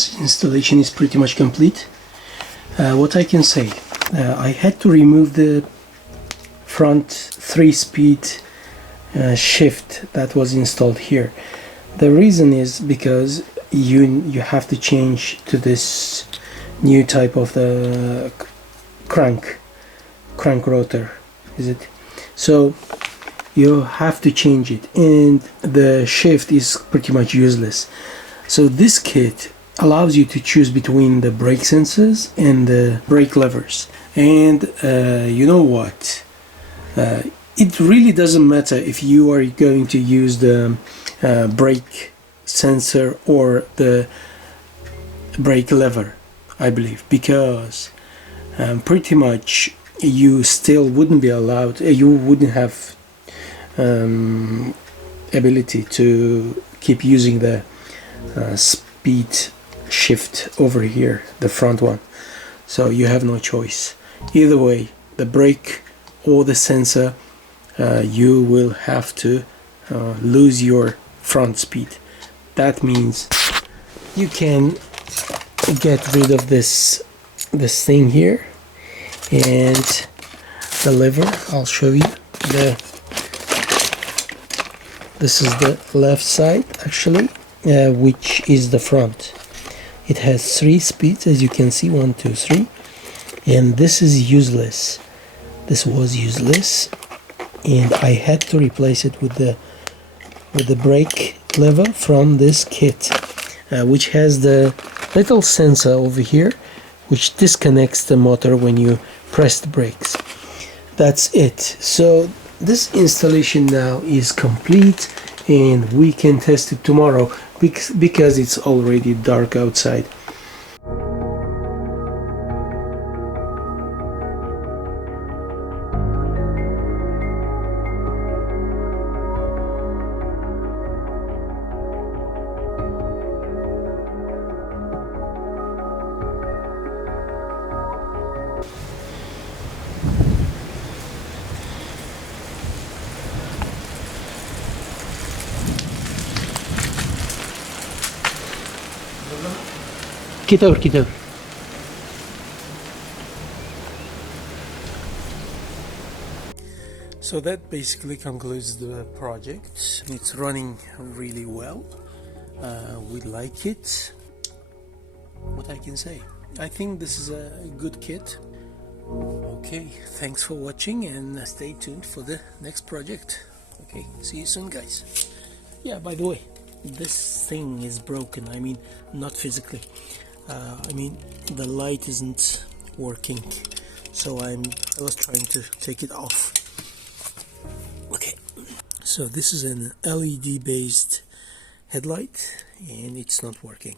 this installation is pretty much complete. What I can say, I had to remove the front 3-speed shift that was installed here. The reason is because you have to change to this new type of the crank rotor, is it? So you have to change it, and the shift is pretty much useless. So this kit allows you to choose between the brake sensors and the brake levers. And you know what? It really doesn't matter if you are going to use the brake sensor or the brake lever, I believe, because pretty much you still wouldn't be allowed, you wouldn't have ability to keep using the speed shift over here, the front one. So you have no choice. Either way, the brake or the sensor, you will have to lose your front speed. That means you can get rid of this thing here, and the lever, I'll show you. This is the left side actually, which is the front. It has 3 speeds, as you can see, 1, 2, 3, and this is useless. This was useless, and I had to replace it with the brake lever from this kit, which has the little sensor over here which disconnects the motor when you press the brakes. That's it. So this installation now is complete, and we can test it tomorrow because it's already dark outside. Get over. So that basically concludes the project. It's running really well. We like it. What I can say, I think this is a good kit. Okay, thanks for watching, and stay tuned for the next project. Okay, see you soon, guys. Yeah, by the way, this thing is broken. I mean, not physically. I mean, the light isn't working, so I was trying to take it off. Okay, so this is an LED based headlight, and it's not working.